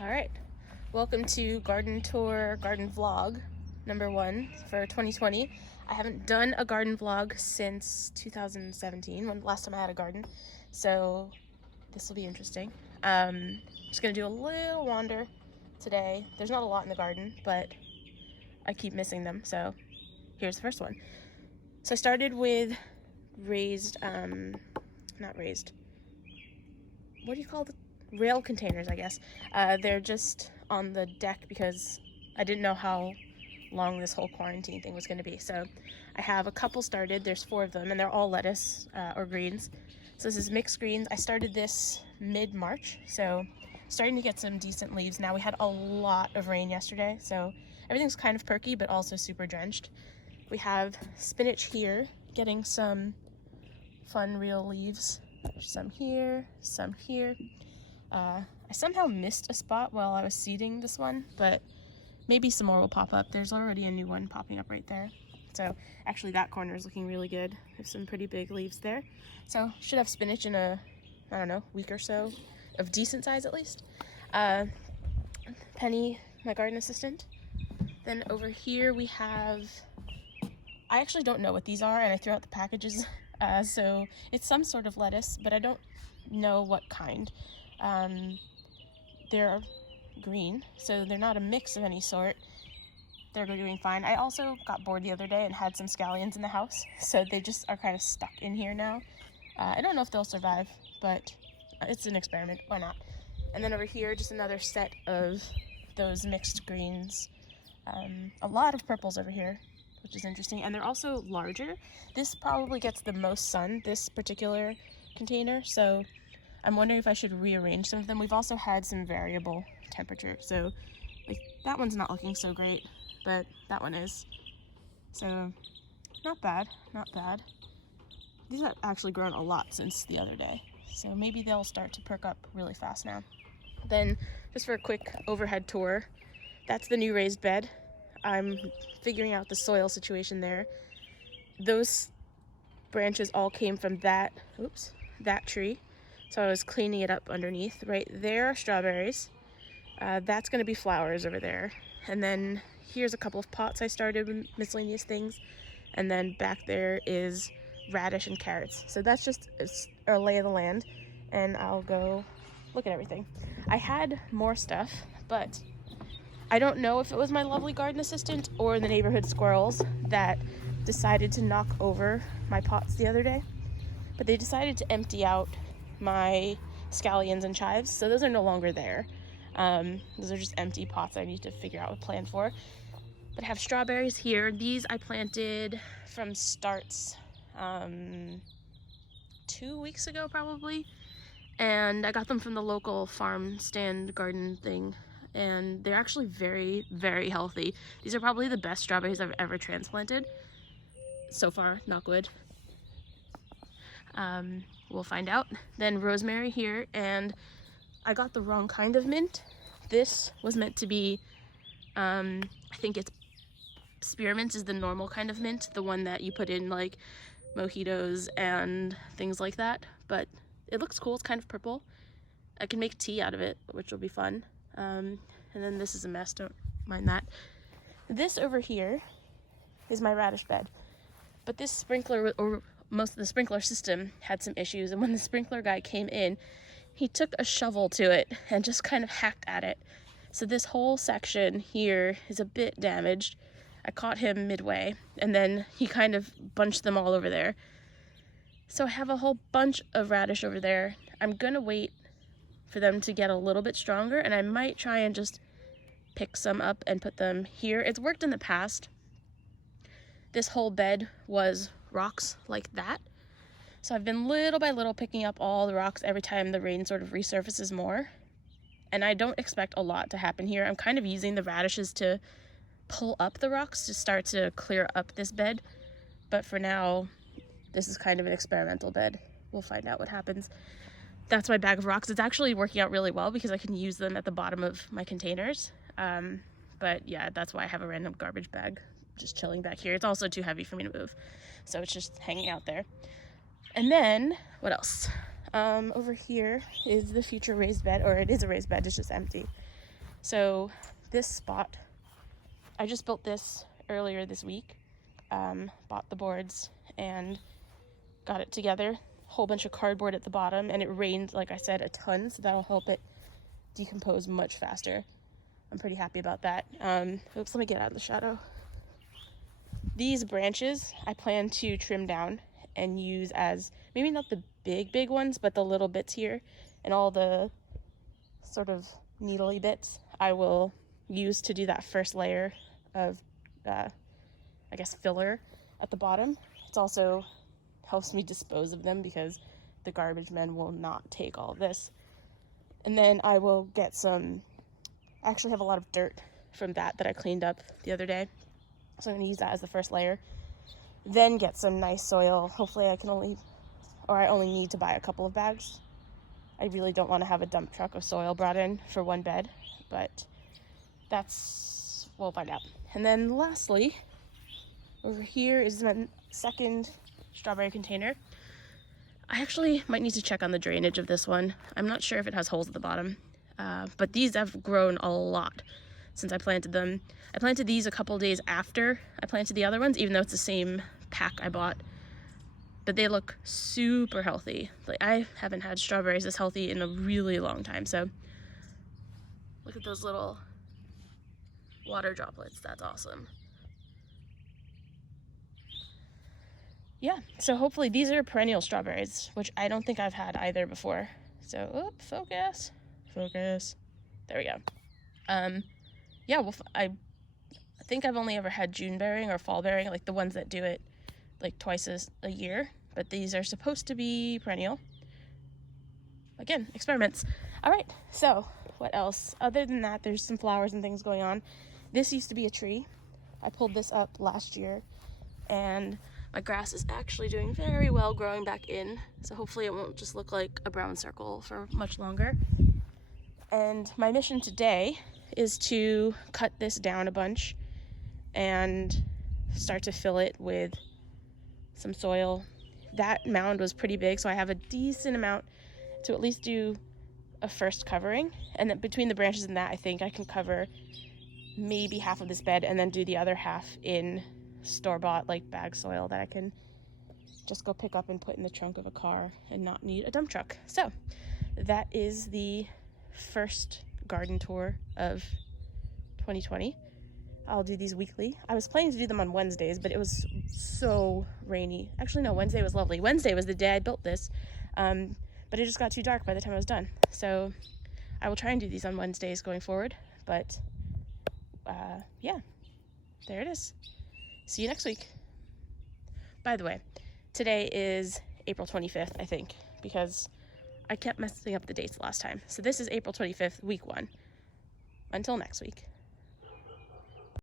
All right, welcome to garden tour, garden vlog number 1 for 2020. I haven't done a garden vlog since 2017, when last time I had a garden, so this will be interesting. Just gonna do a little wander today. There's not a lot in the garden, but I keep missing them, so here's the first one. So I started with raised, not raised, what do you call the rail containers, I guess. They're just on the deck because I didn't know how long this whole quarantine thing was going to be. So I have a couple started. There's 4 of them, and they're all lettuce or greens. So this is mixed greens. I started this mid-March, so starting to get some decent leaves now. We had a lot of rain yesterday, so everything's kind of perky, but also super drenched. We have spinach here, getting some fun real leaves. Some here, some here. I somehow missed a spot while I was seeding this one, but maybe some more will pop up. There's already a new one popping up right there. So actually that corner is looking really good. There's some pretty big leaves there. So should have spinach in a, I don't know, week or so, of decent size at least. Penny, my garden assistant. Then over here we have, I actually don't know what these are, and I threw out the packages. So it's some sort of lettuce, but I don't know what kind. They're green, so they're not a mix of any sort. They're doing fine. I also got bored the other day and had some scallions in the house, so they just are kind of stuck in here now. I don't know if they'll survive, but it's an experiment. Why not? And then over here, just another set of those mixed greens. A lot of purples over here, which is interesting, and they're also larger. This probably gets the most sun, this particular container, so I'm wondering if I should rearrange some of them. We've also had some variable temperature, so like that one's not looking so great, but that one is. So not bad, not bad. These have actually grown a lot since the other day, so maybe they'll start to perk up really fast now. Then just for a quick overhead tour, that's the new raised bed. I'm figuring out the soil situation there. Those branches all came from that tree. So I was cleaning it up underneath. Right there are strawberries. That's gonna be flowers over there. And then here's a couple of pots I started with miscellaneous things. And then back there is radish and carrots. So that's just a lay of the land. And I'll go look at everything. I had more stuff, but I don't know if it was my lovely garden assistant or the neighborhood squirrels that decided to knock over my pots the other day. But they decided to empty out my scallions and chives, so those are no longer there. Those are just empty pots I need to figure out a plan for. But I have strawberries here. These I planted from starts 2 weeks ago probably, and I got them from the local farm stand garden thing, and they're actually very, very healthy. These are probably the best strawberries I've ever transplanted so far, knock wood. We'll find out. Then rosemary here, and I got the wrong kind of mint. This was meant to be, I think it's spearmint is the normal kind of mint, the one that you put in like mojitos and things like that, but it looks cool. It's kind of purple. I can make tea out of it, which will be fun. And then this is a mess, don't mind that. This over here is my radish bed, but this sprinkler, or most of the sprinkler system, had some issues, and when the sprinkler guy came in, he took a shovel to it and just kind of hacked at it. So this whole section here is a bit damaged. I caught him midway, and then he kind of bunched them all over there. So I have a whole bunch of radish over there. I'm gonna wait for them to get a little bit stronger, and I might try and just pick some up and put them here. It's worked in the past. This whole bed was rocks like that. So I've been little by little picking up all the rocks every time the rain sort of resurfaces more. And I don't expect a lot to happen here. I'm kind of using the radishes to pull up the rocks to start to clear up this bed. But for now, this is kind of an experimental bed. We'll find out what happens. That's my bag of rocks. It's actually working out really well because I can use them at the bottom of my containers. But yeah, that's why I have a random garbage bag just chilling back here. It's also too heavy for me to move, so it's just hanging out there. And then what else? Over here is the future raised bed, or it is a raised bed, it's just empty. So this spot, I just built this earlier this week. Bought the boards and got it together. Whole bunch of cardboard at the bottom, and it rained, like I said, a ton, so that'll help it decompose much faster. I'm pretty happy about that. Oops, let me get out of the shadow. These branches I plan to trim down and use as, maybe not the big ones, but the little bits here and all the sort of needly bits I will use to do that first layer of, I guess, filler at the bottom. It's also helps me dispose of them because the garbage men will not take all of this. And then I will get some, I actually have a lot of dirt from that I cleaned up the other day. So I'm going to use that as the first layer. Then get some nice soil. Hopefully I only need to buy a couple of bags. I really don't want to have a dump truck of soil brought in for one bed, but we'll find out. And then lastly, over here is my second strawberry container. I actually might need to check on the drainage of this one. I'm not sure if it has holes at the bottom, but these have grown a lot since I planted them. I planted these a couple days after I planted the other ones, even though it's the same pack I bought. But they look super healthy. Like, I haven't had strawberries this healthy in a really long time. So look at those little water droplets. That's awesome. Yeah, so hopefully these are perennial strawberries, which I don't think I've had either before. So, focus. There we go. Yeah, well, I think I've only ever had June bearing or fall bearing, like the ones that do it like twice a year, but these are supposed to be perennial. Again, experiments. All right, so what else? Other than that, there's some flowers and things going on. This used to be a tree. I pulled this up last year, and my grass is actually doing very well growing back in, so hopefully it won't just look like a brown circle for much longer. And my mission today is to cut this down a bunch and start to fill it with some soil. That mound was pretty big, so I have a decent amount to at least do a first covering, and then between the branches and that, I think I can cover maybe half of this bed and then do the other half in store-bought like bag soil that I can just go pick up and put in the trunk of a car and not need a dump truck. So that is the first garden tour of 2020. I'll do these weekly. I was planning to do them on Wednesdays, but it was so rainy. Actually, no, Wednesday was lovely. Wednesday was the day I built this, but it just got too dark by the time I was done. So I will try and do these on Wednesdays going forward, but yeah, there it is. See you next week. By the way, today is April 25th, I think, because I kept messing up the dates last time. So this is April 25th, week 1. Until next week.